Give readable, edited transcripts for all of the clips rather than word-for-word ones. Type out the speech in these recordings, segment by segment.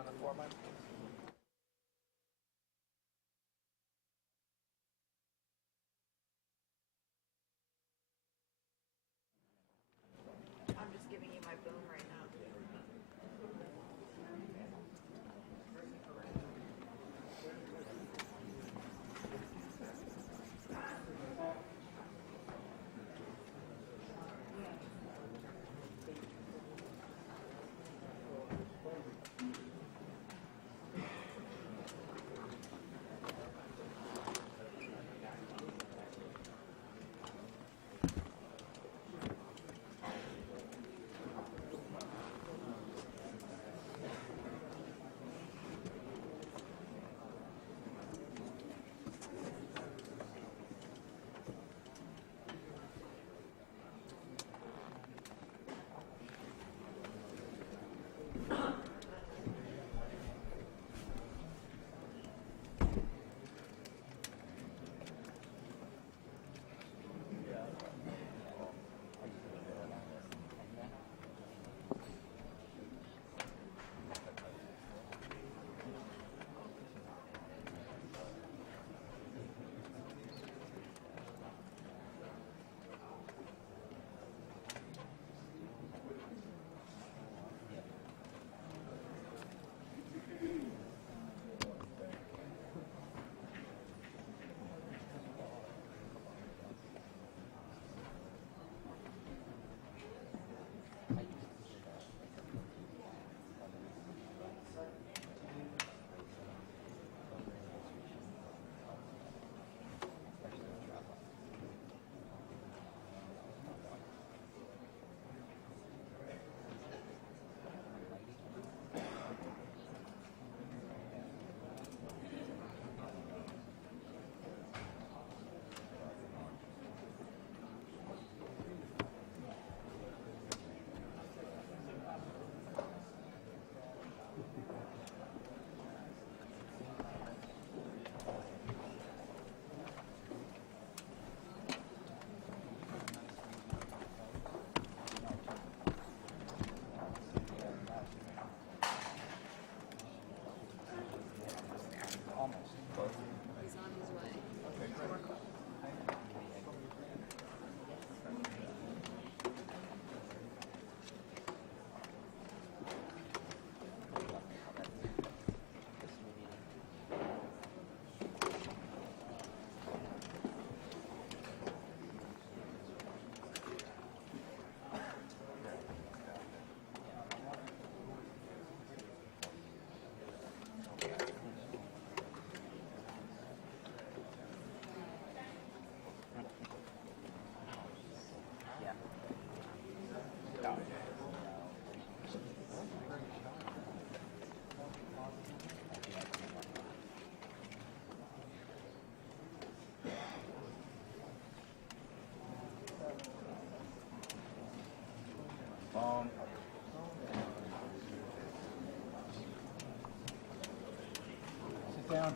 on a 4-month? I'm just giving you my boom right now. He's on his way. Sit down.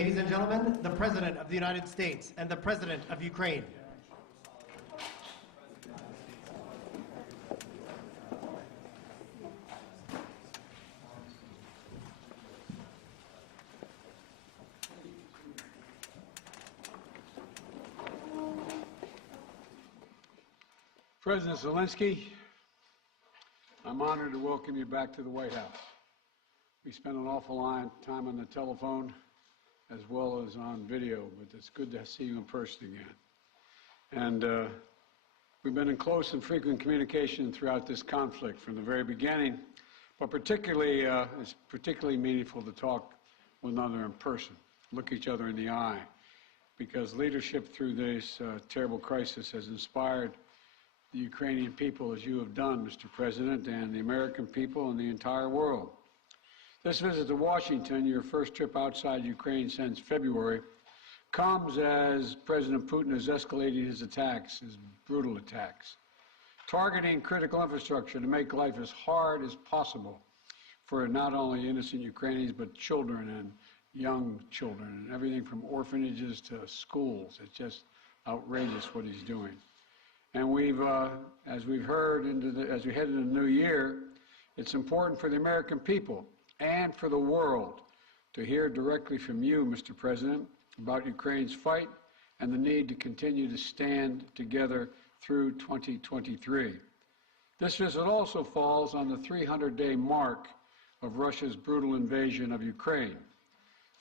Ladies and gentlemen, the President of the United States and the President of Ukraine. President Zelenskyy, I'm honored to welcome you back to the White House. We spent an awful lot of time on the telephone as well as on video, but it's good to see you in person again. And we've been in close and frequent communication throughout this conflict from the very beginning, but particularly, it's particularly meaningful to talk with one another in person, look each other in the eye, because leadership through this terrible crisis has inspired the Ukrainian people, as you have done, Mr. President, and the American people and the entire world. This visit to Washington, your first trip outside Ukraine since February, comes as President Putin is escalating his attacks, his brutal attacks, targeting critical infrastructure to make life as hard as possible for not only innocent Ukrainians, but children and young children, and everything from orphanages to schools. It's just outrageous what he's doing. And we've, as we've heard, as we head into the new year, it's important for the American people and for the world to hear directly from you, Mr. President, about Ukraine's fight and the need to continue to stand together through 2023. This visit also falls on the 300-day mark of Russia's brutal invasion of Ukraine.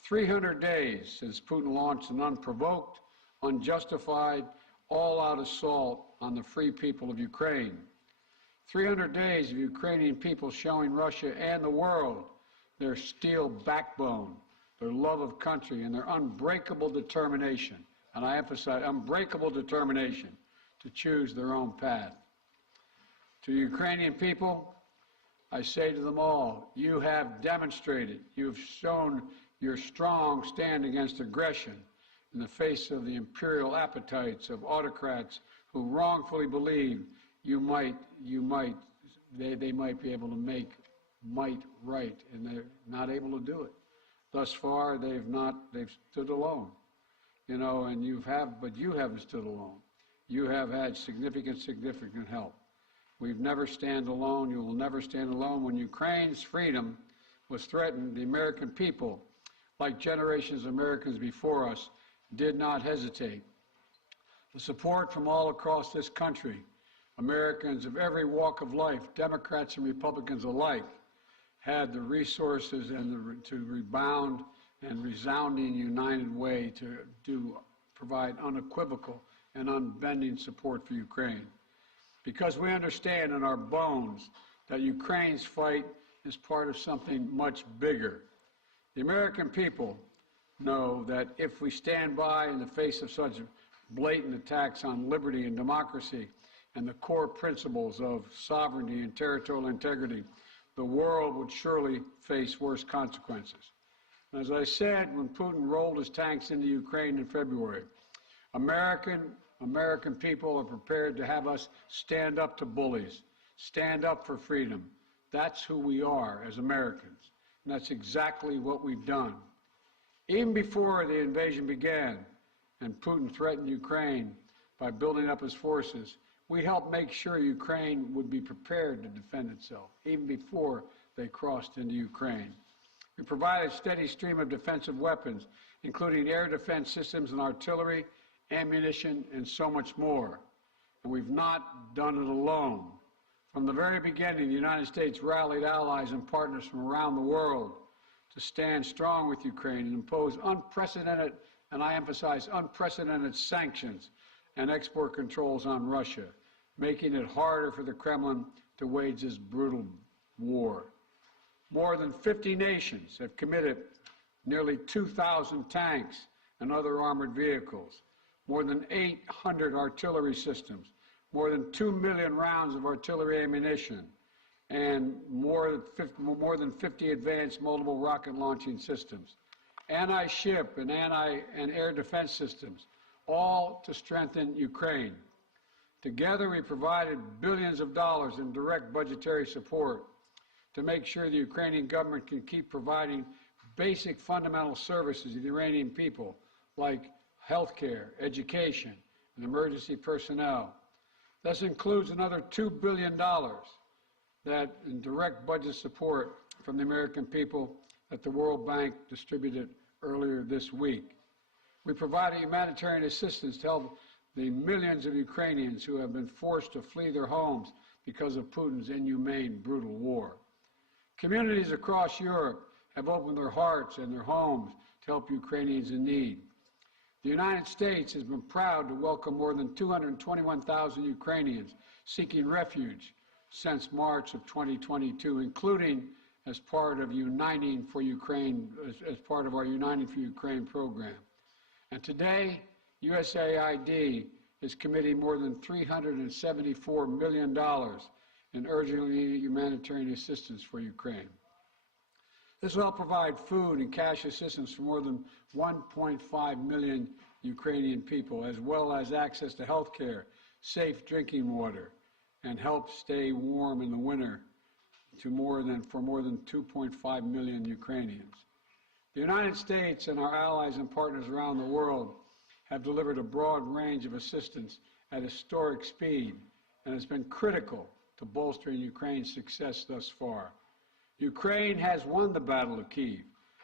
300 days since Putin launched an unprovoked, unjustified, all-out assault on the free people of Ukraine. 300 days of Ukrainian people showing Russia and the world their steel backbone, their love of country, and their unbreakable determination, and I emphasize unbreakable determination, to choose their own path. To Ukrainian people, I say to them all, you have demonstrated, you have shown your strong stand against aggression in the face of the imperial appetites of autocrats who wrongfully believe they might be able to make might right, and they're not able to do it. Thus far, they've stood alone, and you haven't stood alone. You have had significant help. We've never stand alone. You will never stand alone. When Ukraine's freedom was threatened, the American people, like generations of Americans before us, did not hesitate. The support from all across this country, Americans of every walk of life, Democrats and Republicans alike, had the resources and to rebound and resounding united way to provide unequivocal and unbending support for Ukraine. Because we understand in our bones that Ukraine's fight is part of something much bigger. The American people know that if we stand by in the face of such blatant attacks on liberty and democracy and the core principles of sovereignty and territorial integrity, the world would surely face worse consequences. And as I said, when Putin rolled his tanks into Ukraine in February, American people are prepared to have us stand up to bullies, stand up for freedom. That's who we are as Americans, and that's exactly what we've done. Even before the invasion began and Putin threatened Ukraine by building up his forces, we helped make sure Ukraine would be prepared to defend itself, even before they crossed into Ukraine. We provided a steady stream of defensive weapons, including air defense systems and artillery, ammunition, and so much more. And we've not done it alone. From the very beginning, the United States rallied allies and partners from around the world to stand strong with Ukraine and impose unprecedented, and I emphasize unprecedented, sanctions and export controls on Russia, making it harder for the Kremlin to wage this brutal war. More than 50 nations have committed nearly 2,000 tanks and other armored vehicles, more than 800 artillery systems, more than 2 million rounds of artillery ammunition, and more than 50 advanced multiple rocket launching systems, anti-ship and air defense systems, all to strengthen Ukraine. Together, we provided billions of dollars in direct budgetary support to make sure the Ukrainian government can keep providing basic fundamental services to the Iranian people, like health care, education, and emergency personnel. This includes another $2 billion that in direct budget support from the American people that the World Bank distributed earlier this week. We provided humanitarian assistance to help the millions of Ukrainians who have been forced to flee their homes because of Putin's inhumane, brutal war. Communities across Europe have opened their hearts and their homes to help Ukrainians in need. The United States has been proud to welcome more than 221,000 Ukrainians seeking refuge since March of 2022, including as part of Uniting for Ukraine, as part of our Uniting for Ukraine program. And today, USAID is committing more than $374 million in urgently needed humanitarian assistance for Ukraine. This will help provide food and cash assistance for more than 1.5 million Ukrainian people, as well as access to health care, safe drinking water, and help stay warm in the winter for more than 2.5 million Ukrainians. The United States and our allies and partners around the world have delivered a broad range of assistance at historic speed and has been critical to bolstering Ukraine's success thus far. Ukraine has won the Battle of Kyiv,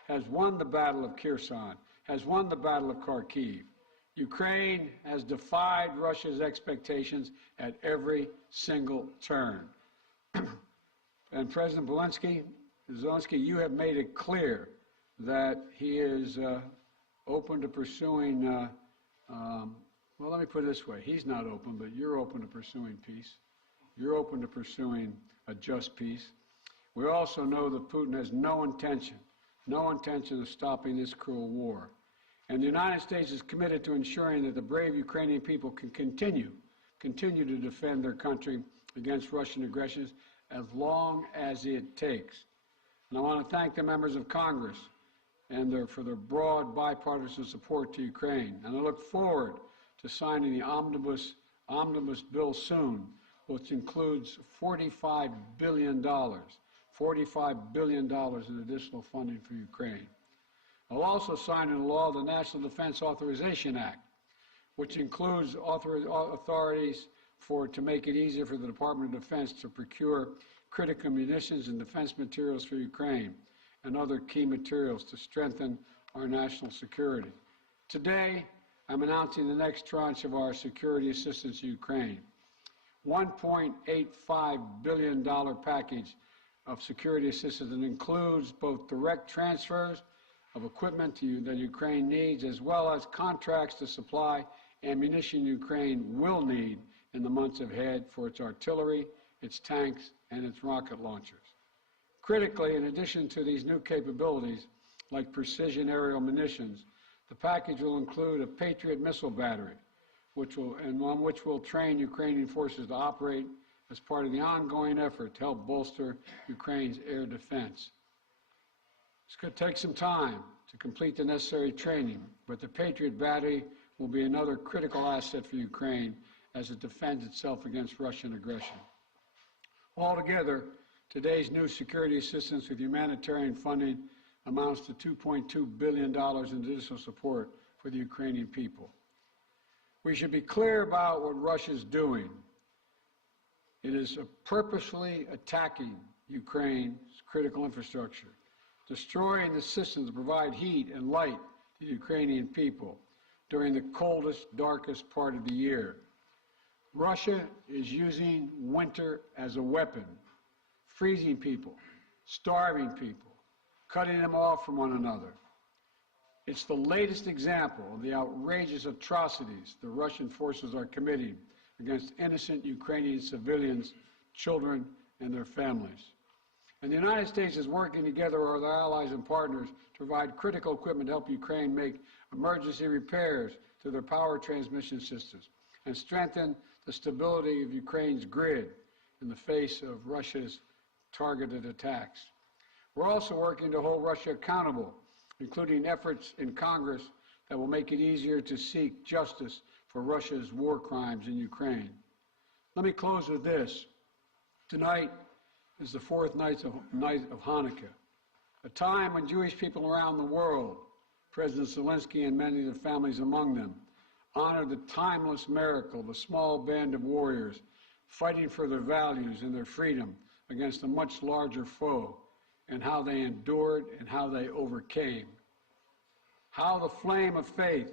has won the Battle of Kherson, has won the Battle of Kharkiv. Ukraine has defied Russia's expectations at every single turn. And President Zelenskyy, you have made it clear that he is open to pursuing, well, let me put it this way. He's not open, but you're open to pursuing peace. You're open to pursuing a just peace. We also know that Putin has no intention of stopping this cruel war. And the United States is committed to ensuring that the brave Ukrainian people can continue to defend their country against Russian aggression as long as it takes. And I want to thank the members of Congress for their broad bipartisan support to Ukraine. And I look forward to signing the omnibus bill soon, which includes $45 billion in additional funding for Ukraine. I'll also sign into law the National Defense Authorization Act, which includes authorities to make it easier for the Department of Defense to procure critical munitions and defense materials for Ukraine and other key materials to strengthen our national security. Today, I'm announcing the next tranche of our security assistance to Ukraine. $1.85 billion package of security assistance that includes both direct transfers of equipment that Ukraine needs, as well as contracts to supply ammunition Ukraine will need in the months ahead for its artillery, its tanks, and its rocket launchers. Critically, in addition to these new capabilities, like precision aerial munitions, the package will include a Patriot missile battery, on which will train Ukrainian forces to operate as part of the ongoing effort to help bolster Ukraine's air defense. It's going to take some time to complete the necessary training, but the Patriot battery will be another critical asset for Ukraine as it defends itself against Russian aggression. Altogether, today's new security assistance with humanitarian funding amounts to $2.2 billion in additional support for the Ukrainian people. We should be clear about what Russia is doing. It is purposefully attacking Ukraine's critical infrastructure, destroying the systems that provide heat and light to the Ukrainian people during the coldest, darkest part of the year. Russia is using winter as a weapon, freezing people, starving people, cutting them off from one another. It's the latest example of the outrageous atrocities the Russian forces are committing against innocent Ukrainian civilians, children, and their families. And the United States is working together with our allies and partners to provide critical equipment to help Ukraine make emergency repairs to their power transmission systems and strengthen the stability of Ukraine's grid in the face of Russia's targeted attacks. We're also working to hold Russia accountable, including efforts in Congress that will make it easier to seek justice for Russia's war crimes in Ukraine. Let me close with this. Tonight is the fourth night of Hanukkah, a time when Jewish people around the world, President Zelenskyy and many of the families among them, honored the timeless miracle of a small band of warriors fighting for their values and their freedom against a much larger foe, and how they endured and how they overcame. How the flame of faith,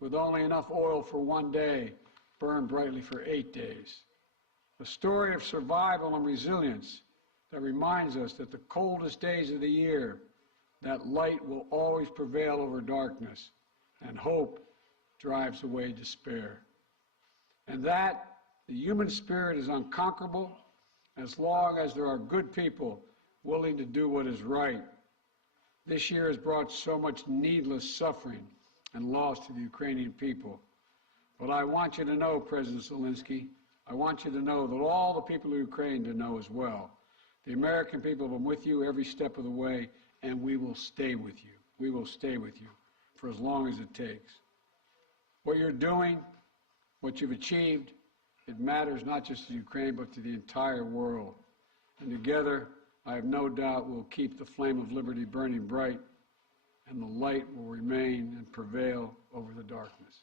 with only enough oil for one day, burned brightly for 8 days. A story of survival and resilience that reminds us that the coldest days of the year, that light will always prevail over darkness, and hope drives away despair. And that the human spirit is unconquerable as long as there are good people willing to do what is right. This year has brought so much needless suffering and loss to the Ukrainian people. But I want you to know, President Zelenskyy, I want you to know that all the people of Ukraine to know as well. The American people have been with you every step of the way, and we will stay with you. We will stay with you for as long as it takes. What you're doing, what you've achieved, it matters not just to Ukraine, but to the entire world. And together, I have no doubt we'll keep the flame of liberty burning bright, and the light will remain and prevail over the darkness.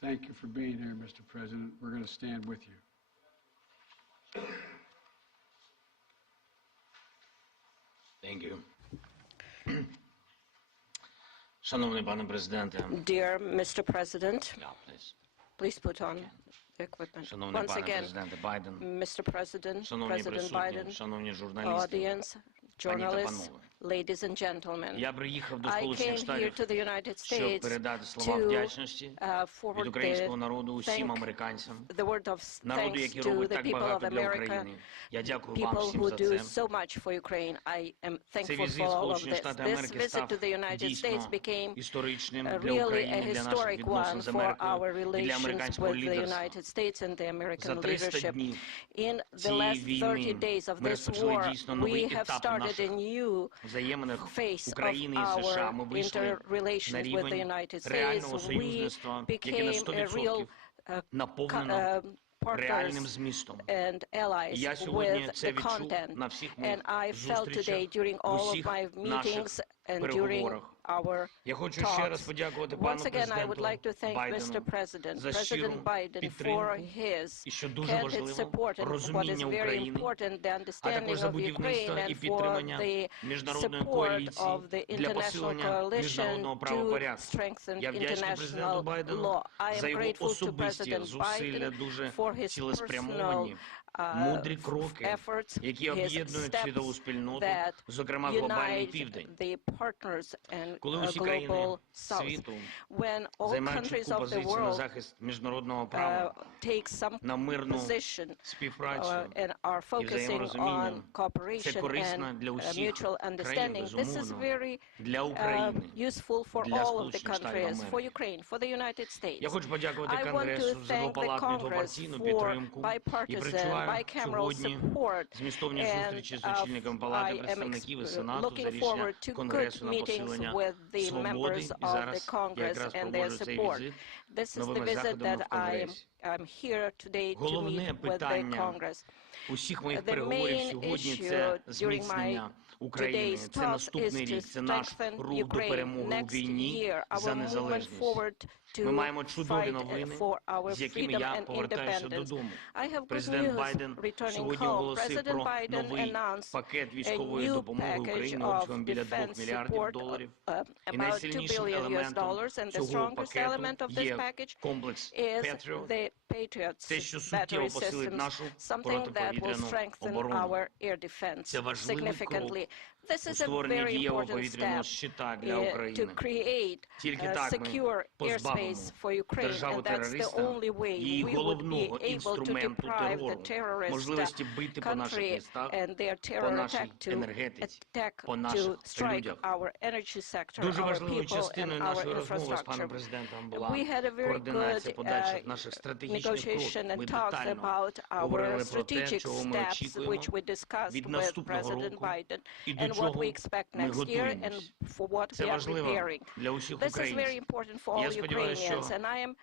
Thank you for being here, Mr. President. We're going to stand with you. Thank you. Шановний пане президенте, Dear Mr. President, please put on the equipment. Шановний Once пане again, президенте Байден, Mr. President, шановні President присутні, Biden, шановні журналісти, audience, пані та journalists, панове. ladies and gentlemen. Я приїхав до I Сполучених came here Штатів, to the United щоб States передати слова to вдячності від forward українського народу усім thank американцям, the word of народу, thanks який to робить the так people of багато для America, України. Я дякую вам people всім who за do це. so much for Ukraine. I am Цей thankful for візит all of Сполучені this. Штати This Америки visit став to the United States дійсно became історичним для really a України, для наших historic відносин one з for our Америкою і для relations американського with the лідерства. United States and the За American 300 leadership. днів In the цієї last 30 війни days of ми this розпочали war, дійсно новий we have етап started a наших new взаємних face of України і США. Ми our вийшли на interrelations with the рівень United States. реального We союзництва, яке на became a real 100% наповнено реальним partners змістом. and allies Я сьогодні with це the відчув content. на всіх And моїх I felt today зустрічах, during в all of усіх my наших meetings and during переговорах. our Я хочу ще раз talks. подякувати пану Once again, I would президенту like to thank Mr. Байдену President, за щиру President Biden, for підтримку his і, що дуже candid важливо, support and what is розуміння very України, important, the а understanding також за of Ukraine будівництво і and for підтримання the міжнародної support коаліції of the для international посилення coalition міжнародного to правопорядку. strengthen Я вдячний президенту international Байдену law. I за am його grateful to особисті President зусилля, Biden дуже for his цілеспрямовані, мудрі кроки, efforts, які his об'єднують світову steps спільноту, that зокрема глобальний unite південь. the partners and Коли усі країни global south. світу When all займають countries чітку of the позицію на world захист міжнародного права, take some на мирну position співпрацю and are і focusing взаєморозуміння, on це cooperation корисно and для усіх mutual країн, understanding. This is безумовно, very для України, useful for для all of the Сполучених Штатів countries, for Америки. Ukraine, for the United States. Я хочу подякувати I want to Конгресу за thank the двопалатну і Congress двопартійну for підтримку і bipartisan, причуваю bicameral сьогодні support. змістовні And зустрічі з очільником Палати представників і Сенату за looking рішення forward to good Конгресу на meetings посилення with the свободи. members І of the зараз я Congress якраз and their проводжу цей support. візит This is the новими visit заходами that в Конгресі. I'm here today to Головне meet with the питання Congress. усіх моїх The переговорів main сьогодні issue це during зміцнення України. today's Це talk is наступний to рік, це наш strengthen рух до Ukraine. перемоги у Next війні year, за our movement незалежність. forward to Ми маємо чудові fight новини, for our з якими freedom я and повертаюся independence. додому. I have good Президент news Байден returning сьогодні home. оголосив President про Biden новий announced пакет a військової new допомоги package Україні of обсягом біля $2 defense мільярдів support, доларів. І about $2 найсильнішим billion елементом and the цього strongest element пакету of this є package комплекс is Patriot, the Patriots те, що суттєво battery посилить systems, нашу something that will протиповітряну strengthen оборону. our air defense Це важливий significantly. This у is a створенні very дієвого important повітряного step щита для to України. create Тільки a так ми secure позбавимо airspace for Ukraine, державу and that's the терориста only way її we would be головного able to інструменту deprive the терору, terrorist можливості бити по наших country містах, and their по terror нашій attack to енергетиці, по to наших strike людях. our energy sector, Дуже our важливою people, частиною and our нашої розмови з infrastructure. паном президентом була We had a very координація good подальших наших стратегічних negotiation кроків. Ми and talks детально about our говорили про те, strategic чого ми steps, очікуємо which we discussed від with наступного President року Biden, і до and what чого we expect ми next year, and готуємось. for what Це we are важливо preparing. для усіх This is very українців. important for Я all сподіваюся, Ukrainians, що and I am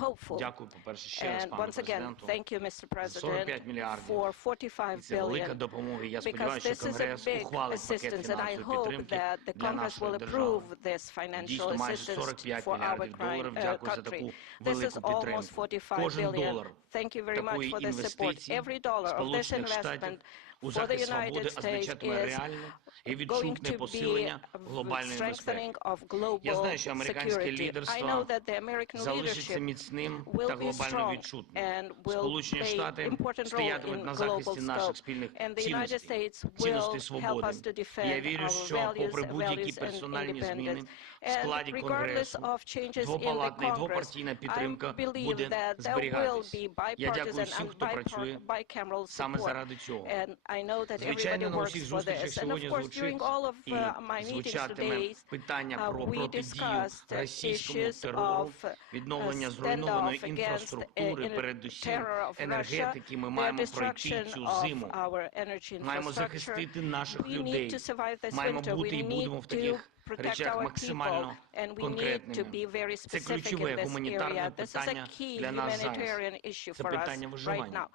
hopeful. Дякую, по-перше, ще раз And пану once again, президенту. thank you, Mr. President, 45 мільярдів. for І 45 це велика billion, допомога. Я because сподіваюся, що this is a Конгрес big ухвалить пакет assistance, and I фінансової hope підтримки that the для Congress нашої will держави. approve this financial Дійсно, майже assistance 45 for our мільярдів доларів. Дякую за country. таку This is велику almost підтримку. 45 Кожен billion. долар Thank you very much такої for this support. інвестиції Every dollar of this Сполучених Штатів investment у for the захист свободи United States означатиме is реальне і going відчутне to be посилення глобальної безпеки. strengthening of Я global знаю, що американське security. I know лідерство that the American залишиться leadership міцним will та be глобально strong відчутним. and will Сполучені play Штати important role стоятимуть in на global захисті наших scope. спільних And the United цінностей, States will цінностей help свободи. us to І я defend вірю, our що попри values будь-які and персональні зміни independence. в складі And regardless Конгресу, of changes in the двопалатна і Congress, двопартійна I підтримка believe буде that there will зберігатись. be Я дякую bipartisan всім, and хто працює bicameral саме support. заради цього. And I know that everybody Звичайно, на works усіх for зустрічах this. And of сьогодні course, звучить during all of і my meetings звучатиме today, питання про we протидію discussed російському issues терору, of відновлення standoff зруйнованої against інфраструктури, передусім terror of Russia, енергетики. Ми the маємо пройти destruction цю of зиму. our energy Маємо infrastructure. захистити наших We need людей. to survive this Маємо winter. бути і We будемо need в to таких protect речах our максимально people, and we need to конкретними. be very Це specific in ключове this гуманітарне area. This is a питання key для нас зараз. humanitarian issue Це for us питання right виживання. now.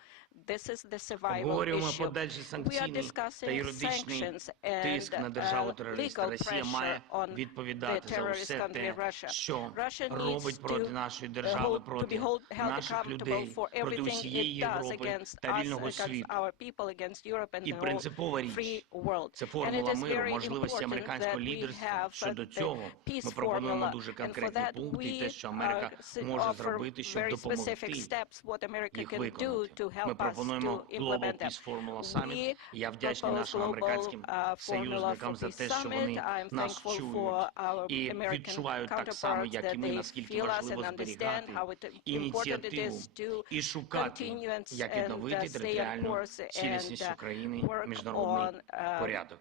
This is the survival Обговорюємо issue. подальший We are санкційний та discussing юридичний sanctions тиск на and державу-терориста. legal Росія pressure має on the відповідати за terrorist все country те, Russia. що Russia needs робить проти нашої держави, to be проти held наших accountable людей, for проти everything усієї it does Європи against та us, вільного against світу. our people, against Europe and І the whole принципова free річ world. – це And it формула is миру, very можливості important американського that we лідерства. have Щодо the цього peace ми пропонуємо formula, дуже and for конкретні that пункти, і те, що we Америка може offer зробити, щоб very допомогти specific steps what America їх can do виконати. to Ми help us пропонуємо to Global implement them. Peace Formula Summit. We І я вдячний propose нашим американським global formula союзникам for за peace те, що summit. вони I'm нас thankful чують for our і American відчувають так само, counterparts як і that ми, they наскільки feel us and важливо understand зберігати how important it ініціативу is to і шукати, continue and як відновити stay on територіальну course цілісність and України, work міжнародний on порядок.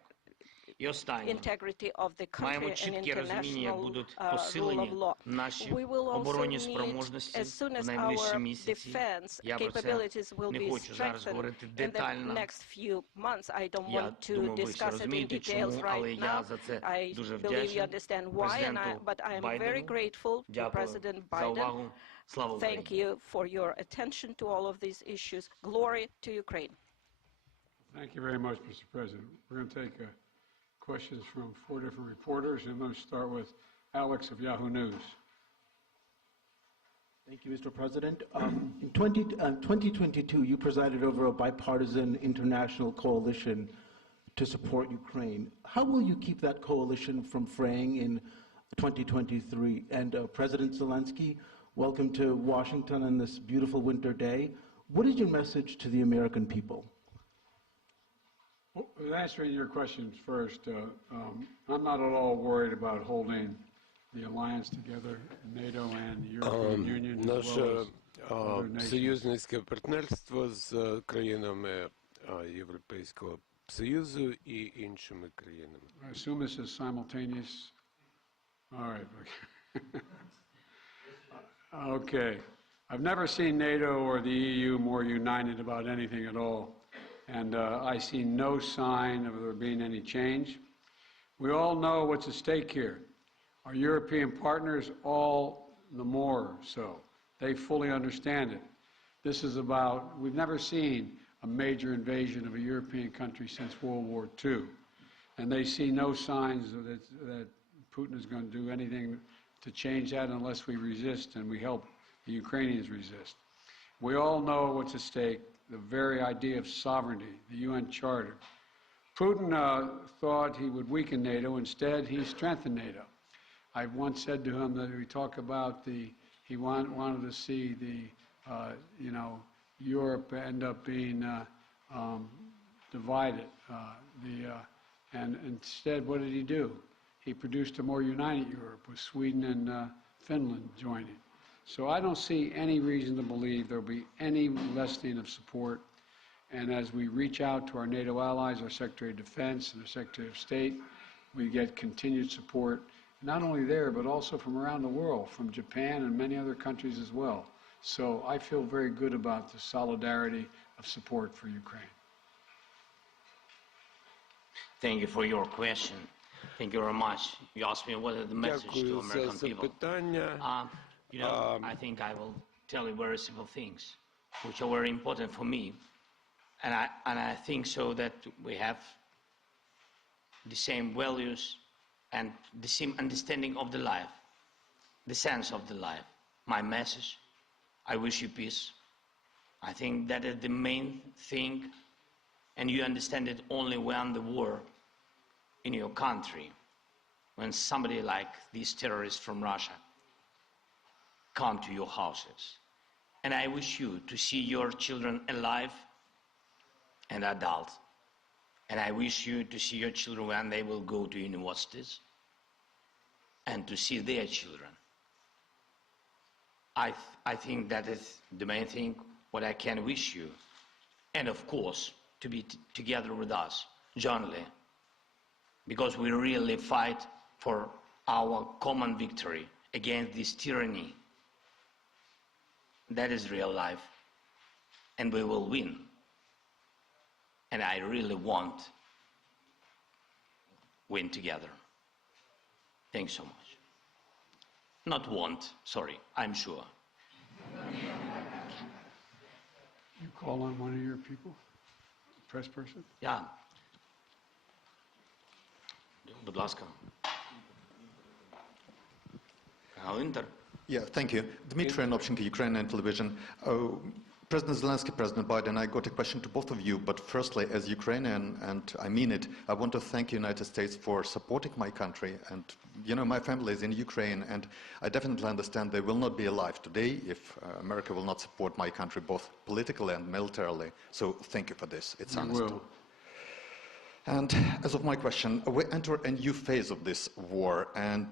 І останнє. integrity of the Маємо country and чітке розуміння, як international будуть rule of посилені law. наші We will also оборонні need, спроможності as soon в as найближчі our місяці. defense Я про це capabilities will не be хочу зараз strengthened говорити in the детально. next few months. I don't Я want to думаю, ви всі discuss it in розумієте, details чому, але right я now. за це I дуже believe you вдячний understand why, президенту but I am very Байдену. grateful to Дякую President за Biden. увагу. Слава Thank Україні! you for your attention to all of these issues. Glory to Ukraine. Thank you very much, Mr. President. We're going to take questions from 4 different reporters, and I'm going to start with Alex of Yahoo News. Thank you, Mr. President. In 2022, you presided over a bipartisan international coalition to support Ukraine. How will you keep that coalition from fraying in 2023? And President Zelenskyy, welcome to Washington on this beautiful winter day. What is your message to the American people? Well, answering your questions first, I'm not at all worried about holding the alliance together, NATO and the European Union, as Наше well as other nations. союзницьке партнерство з країнами Європейського Союзу і іншими країнами. I assume this is simultaneous. All right. Okay. I've never seen NATO or the EU more united about anything at all. And I see no sign of there being any change. We all know what's at stake here. Our European partners, all the more so. They fully understand it. This is about, we've never seen a major invasion of a European country since World War II. And they see no signs that Putin is going to do anything to change that unless we resist and we help the Ukrainians resist. We all know what's at stake. The very idea of sovereignty, the UN Charter. Putin thought he would weaken NATO. Instead, he strengthened NATO. I once said to him that we talk about he wanted to see Europe end up being divided. And instead, what did he do? He produced a more united Europe with Sweden and Finland joining. So I don't see any reason to believe there'll be any lessening of support. And as we reach out to our NATO allies, our Secretary of Defense and our Secretary of State, we get continued support, not only there, but also from around the world, from Japan and many other countries as well. So I feel very good about the solidarity of support for Ukraine. Thank you for your question. Thank you very much. You asked me what is the message to Дякую за American people. запитання. I think I will tell you very simple things, which are very important for me. And I think so that we have the same values and the same understanding of the life, the sense of the life. My message, I wish you peace. I think that is the main thing, and you understand it only when the war in your country, when somebody like these terrorists from Russia come to your houses. And I wish you to see your children alive and adult. And I wish you to see your children when they will go to universities and to see their children. I think that is the main thing what I can wish you. And of course, to be together with us, jointly, because we really fight for our common victory against this tyranny. That is real life, and we will win. And I really want win together. Thanks so much. Not want, sorry, I'm sure. You call on one of your people, press person? Yeah. Будь ласка. Канал Інтер. Yeah, thank you. Dmitry Anopchenko, Ukrainian television. President Zelenskyy, President Biden, I got a question to both of you, but firstly, as Ukrainian, and I mean it, I want to thank the United States for supporting my country. And, you know, my family is in Ukraine, and I definitely understand they will not be alive today if America will not support my country, both politically and militarily. So thank you for this. It's honest. Will. And as of my question, we enter a new phase of this war, and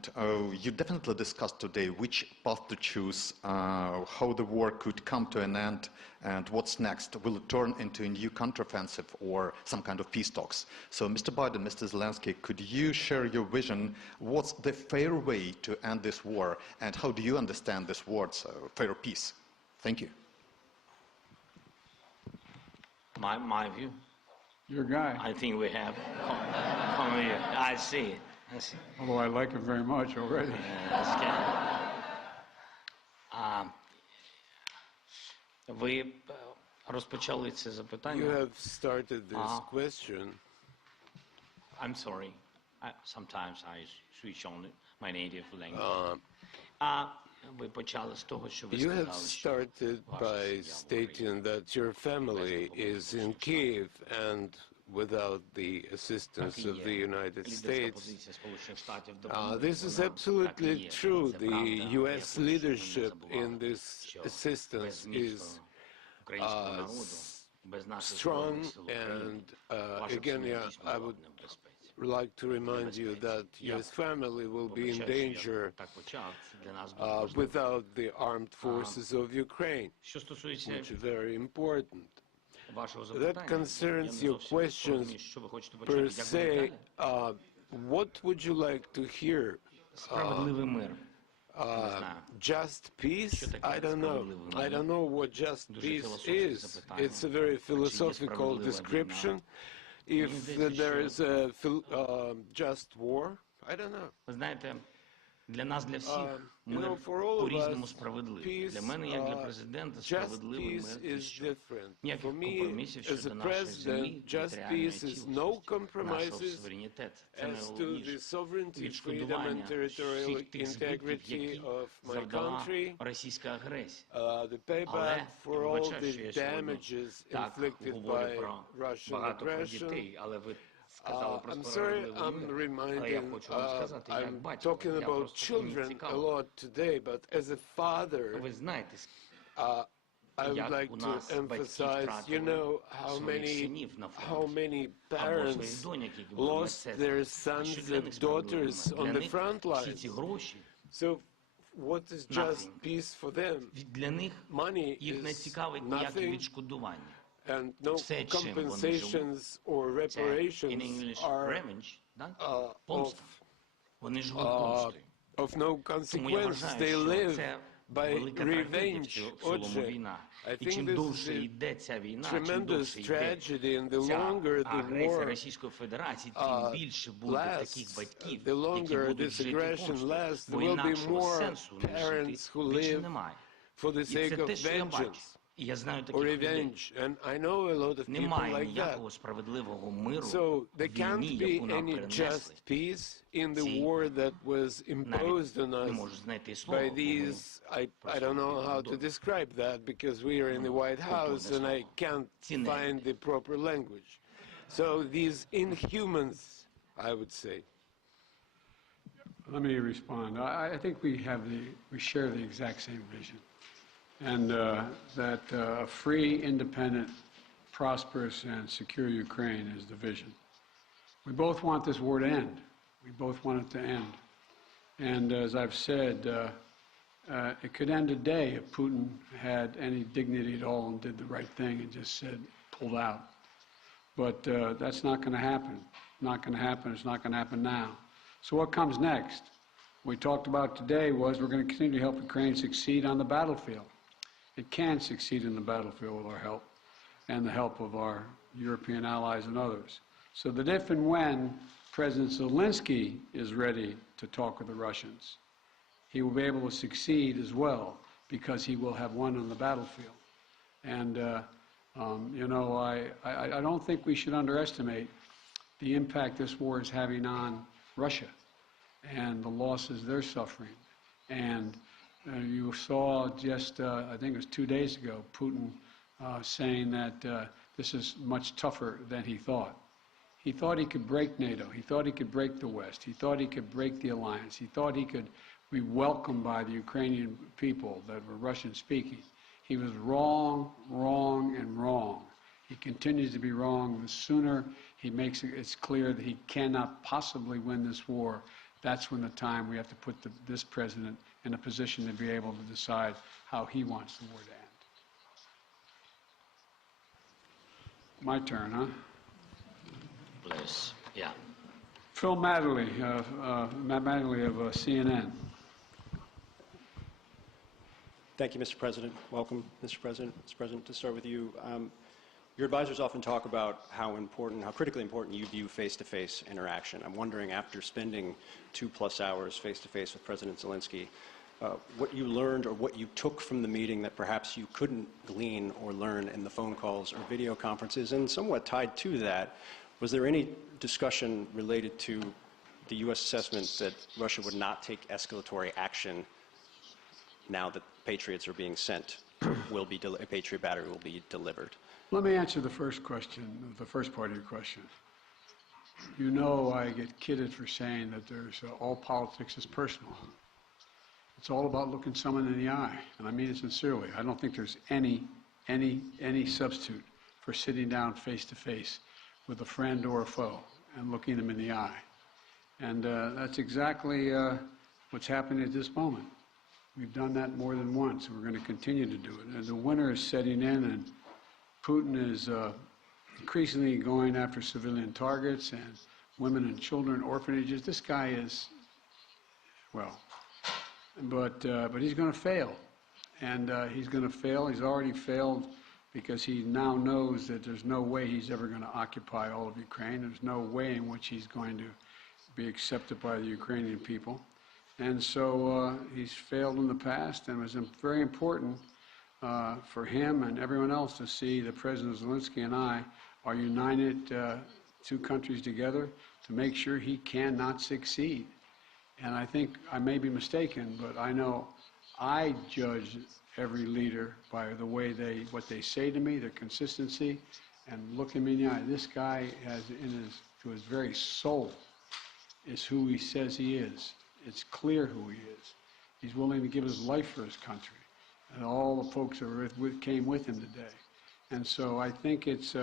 you definitely discussed today which path to choose, how the war could come to an end, and what's next. Will it turn into a new counteroffensive or some kind of peace talks? So, Mr. Biden, Mr. Zelenskyy, could you share your vision? What's the fair way to end this war, and how do you understand this word's fair peace? Thank you. My view. Your guy. I think we have. Come here. I see. Although I like him very much already. Ви розпочали це You запитання. have started this question. I'm sorry. Sometimes I switch on my native language. Ви почали з того, що ви You have сказали, що started ваша by сім'я в stating that your family is in Kiev and without the assistance of the United States. This is absolutely true. The U.S. leadership in this assistance is strong, and again, I would like to remind you that U.S. family will be in danger without the armed forces of Ukraine, which is very important. That concerns your questions per se. What would you like to hear? Справедливий мир. Just peace? I don't know. I don't know what just peace is. It's a very philosophical description. If there is a just war, I don't know. Ви знаєте, для нас, для всіх, мир for all of по-різному us, справедливий. Для мене, як для президента, just справедливий peace мир – це is що? different. Ніяких For me, компромісів as щодо a нашої землі, president, just територіальної peace is цілісності, no нашого compromises суверенітету. Це as to the найголовніше. sovereignty, freedom, and Відшкодування territorial всіх тих збитків, integrity які of my завдала country, російська агресія. the payback Але for я all вибачаю, що the я сьогодні damages так inflicted говорю by про Russian багато про aggression. дітей, але ви сказали про I'm sorry, справедливий I'm мир. Але я reminding, хочу вам сказати, як I'm батько, talking я about просто мені children a цікаво. lot today, but as a father, Ви знаєте, I would як like у to нас батьки emphasize, you втратили know, своїх синів на how фронті, many або своїх parents доньок, які були lost медсестрами. their А що sons для них and справедливий daughters мир? on Для the них front всі ці lines. гроші, So what is just Nothing. peace for them? для них Money їх не is цікавить ніяке nothing, відшкодування. and no Все, чим вони живуть, compensations or це in reparations English are revenge, да? of, Помста. Вони живуть помстою. of no Тому я consequence. вважаю, They що live це by велика трагедія в revenge. цілому Отже, війна. I І think чим this довше is a йде ця війна, чим tremendous довше йде tragedy, and the ця longer the агресія war Російської Федерації, тим більше буде таких lasts, батьків, the які longer будуть this жити aggression помстою. lasts, Бо there will be інакшого more сенсу не parents жити who більше live немає. for the І sake це of те, що я бачу. vengeance І я знаю or таких людей. revenge. And I know a lot of people Немає like that. ніякого справедливого миру So в there can't війні, be яку нам any перенесли. just peace in the Ці war that was imposed on не us можу знайти слова, by бо ми these, I don't know how to describe that because we are in the White House and I can't find the proper language. So these inhumans, I would say. Let me respond. I think we share the exact same vision, and that a free, independent, prosperous, and secure Ukraine is the vision. We both want this war to end. We both want it to end. And as I've said, it could end today if Putin had any dignity at all and did the right thing and just said, pulled out. But that's not going to happen. Not going to happen. It's not going to happen now. So what comes next? What we talked about today was we're going to continue to help Ukraine succeed on the battlefield. It can succeed in the battlefield with our help and the help of our European allies and others. So that if and when President Zelenskyy is ready to talk with the Russians, he will be able to succeed as well because he will have won on the battlefield. And, you know, I don't think we should underestimate the impact this war is having on Russia and the losses they're suffering. And you saw just, I think it was 2 days ago, Putin saying that this is much tougher than he thought. He thought he could break NATO. He thought he could break the West. He thought he could break the alliance. He thought he could be welcomed by the Ukrainian people that were Russian-speaking. He was wrong, wrong, and wrong. He continues to be wrong. The sooner he makes it's clear that he cannot possibly win this war, that's when the time we have to put this president in a position to be able to decide how he wants the war to end. My turn, huh? Please. Yeah. Phil Matterly, Matt Matterly of CNN. Thank you, Mr. President. Welcome, Mr. President. Mr. President, to start with you, your advisors often talk about how important, how critically important you view face-to-face interaction. I'm wondering, after spending 2+ hours face-to-face with President Zelenskyy, what you learned or what you took from the meeting that perhaps you couldn't glean or learn in the phone calls or video conferences, and somewhat tied to that, was there any discussion related to the U.S. assessment that Russia would not take escalatory action now that Patriots are being sent, a Patriot battery will be delivered? Let me answer the first question, the first part of your question. You know I get kidded for saying that there's all politics is personal. It's all about looking someone in the eye, and I mean it sincerely. I don't think there's any substitute for sitting down face-to-face with a friend or a foe and looking them in the eye. And that's exactly what's happening at this moment. We've done that more than once, and we're going to continue to do it. And the winter is setting in, and Putin is increasingly going after civilian targets and women and children, orphanages. This guy is, well, but he's going to fail. And he's going to fail. He's already failed because he now knows that there's no way he's ever going to occupy all of Ukraine. There's no way in which he's going to be accepted by the Ukrainian people. And so he's failed in the past, and it was very important for him and everyone else to see that President Zelenskyy and I are united, two countries together, to make sure he cannot succeed. And I think I may be mistaken, but I know I judge every leader by the way what they say to me, their consistency, and look him in the eye. This guy has to his very soul is who he says he is. It's clear who he is. He's willing to give his life for his country, and all the folks that came with him today. And so I think it's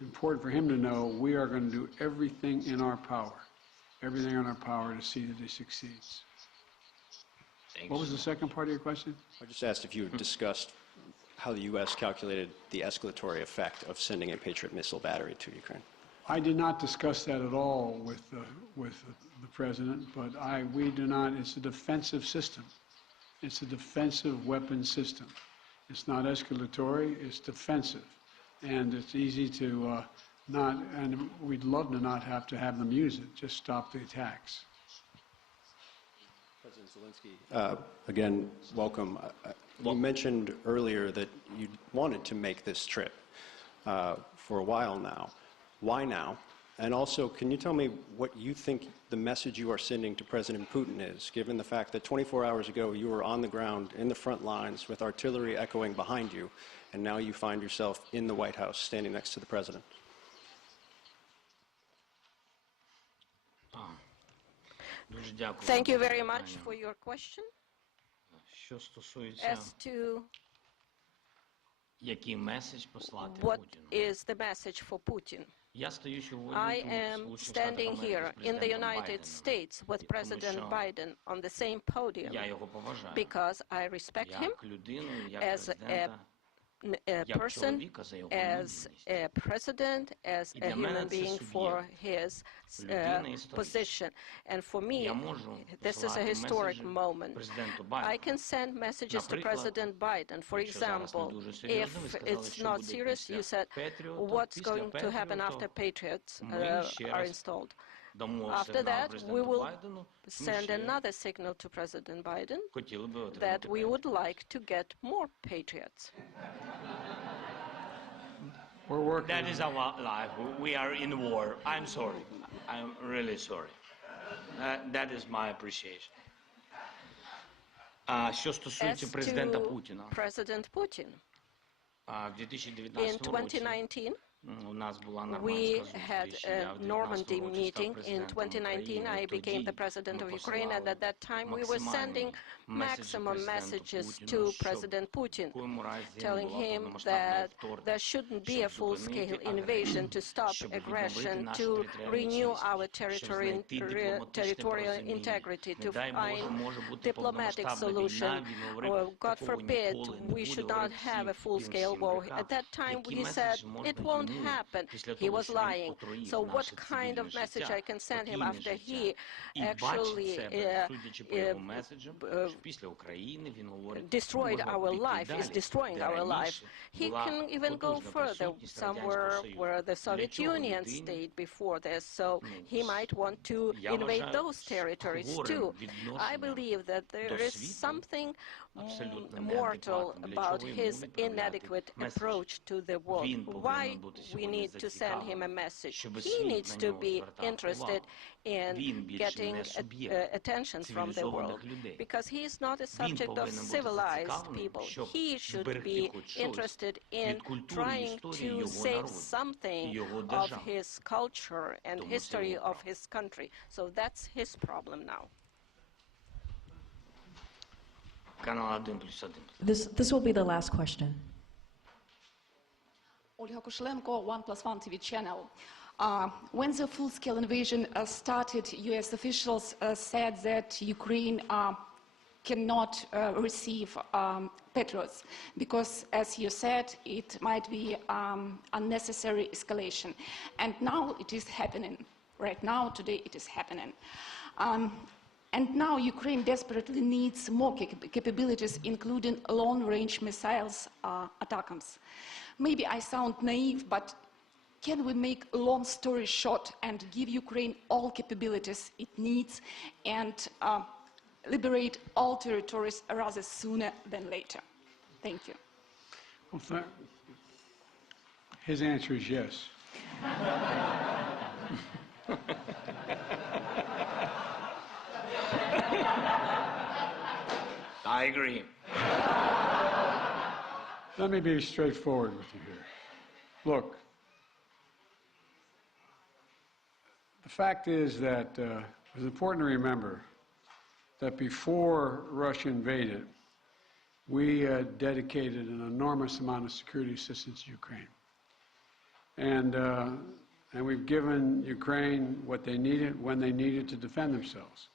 important for him to know we are going to do everything in our power to see that he succeeds. Thanks. What was the second part of your question? I just asked if you had discussed how the U.S. calculated the escalatory effect of sending a Patriot missile battery to Ukraine. I did not discuss that at all with the president, but we do not. It's a defensive system. It's a defensive weapon system. It's not escalatory. It's defensive, and it's easy to not. And we'd love to not have to have them use it. Just stop the attacks. President Zelenskyy, again, welcome. You mentioned earlier that you wanted to make this trip for a while now. Why now? And also, can you tell me what you think the message you are sending to President Putin is, given the fact that 24 hours ago you were on the ground in the front lines with artillery echoing behind you, and now you find yourself in the White House standing next to the President? Thank you very much for your question. As to what is the message for Putin? I am standing here in the United States with President Biden on the same podium because I respect him as a person, as a president, as a human being for his position. And for me, this is a historic moment. I can send messages to President Biden. For example, if it's not serious, you said, what's going to happen after Patriots are installed? After that, we will send another signal to President Biden that we would like to get more Patriots. We're working. That is our life. We are in war. I'm sorry. I'm really sorry. That is my appreciation. Що стосується президента Путіна. President Putin. In 2019, we had a Normandy meeting. In 2019, I became the president of Ukraine, and at that time, we were sending maximum messages to President Putin, telling him that there shouldn't be a full-scale invasion, to stop aggression, to renew our territorial integrity, to find diplomatic solution. Or, God forbid, we should not have a full-scale war. At that time, he said it won't happen. He was lying. So what kind of message I can send him after he actually destroyed our life, is destroying our life? He can even go further, somewhere where the Soviet Union stayed before this, so he might want to invade those territories too. I believe that there is something mortal about his inadequate approach to the world. Why we need to send him a message? He needs to be interested in getting attention from the world, because he is not a subject of civilized people. He should be interested in trying to save something of his culture and history of his country. So that's his problem now. This will be the last question. Olga Koshelenko, 1+1 TV channel. When the full-scale invasion started, U.S. officials said that Ukraine cannot receive Patriots because, as you said, it might be unnecessary escalation. And now it is happening. Right now, today, it is happening. And now Ukraine desperately needs more capabilities, including long-range missiles, ATACMS. Maybe I sound naive, but can we make a long story short and give Ukraine all capabilities it needs and liberate all territories rather sooner than later? Thank you. Well, his answer is yes. I agree. Let me be straightforward with you here. Look, the fact is that it's important to remember that before Russia invaded, we dedicated an enormous amount of security assistance to Ukraine. And we've given Ukraine what they needed when they needed to defend themselves.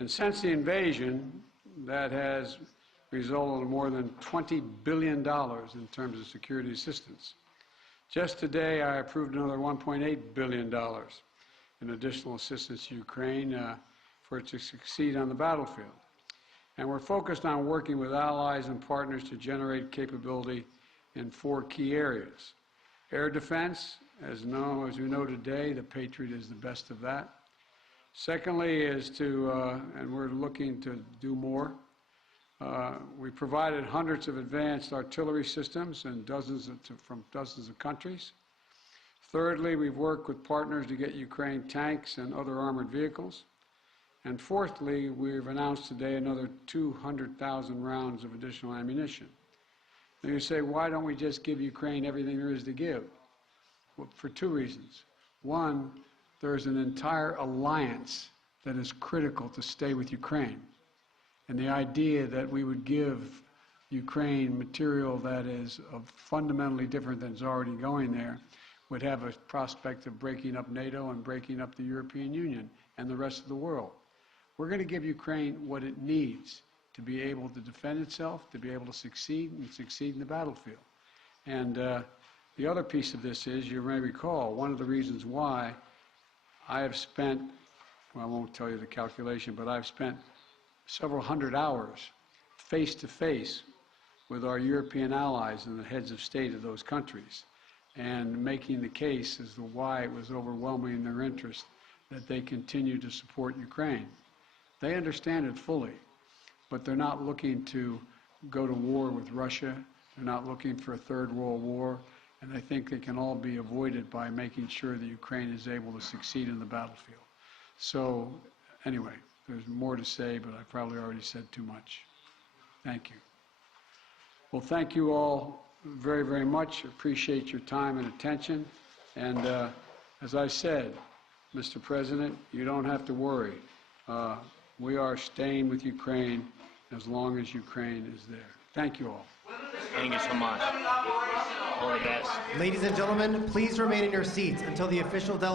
And since the invasion, that has resulted in more than $20 billion in terms of security assistance. Just today, I approved another $1.8 billion in additional assistance to Ukraine for it to succeed on the battlefield. And we're focused on working with allies and partners to generate capability in 4 key areas. Air defense, as we know today, the Patriot is the best of that. Secondly is to, and we're looking to do more, we provided hundreds of advanced artillery systems and from dozens of countries. Thirdly, we've worked with partners to get Ukraine tanks and other armored vehicles. And fourthly, we've announced today another 200,000 rounds of additional ammunition. Now you say, why don't we just give Ukraine everything there is to give? Well, for two reasons. One, there's an entire alliance that is critical to stay with Ukraine. And the idea that we would give Ukraine material that is fundamentally different than is already going there would have a prospect of breaking up NATO and breaking up the European Union and the rest of the world. We're going to give Ukraine what it needs to be able to defend itself, to be able to succeed and succeed in the battlefield. And the other piece of this is, you may recall, one of the reasons why I have spent, well, I won't tell you the calculation, but I've spent several hundred hours face-to-face with our European allies and the heads of state of those countries, and making the case as to why it was overwhelming in their interest that they continue to support Ukraine. They understand it fully, but they're not looking to go to war with Russia. They're not looking for a third world war, and I think they can all be avoided by making sure that Ukraine is able to succeed in the battlefield. So, anyway, there's more to say, but I probably already said too much. Thank you. Well, thank you all very, very much. Appreciate your time and attention. And as I said, Mr. President, you don't have to worry. We are staying with Ukraine as long as Ukraine is there. Thank you all. Thank you so much. All the best. Ladies and gentlemen, please remain in your seats until the official delegation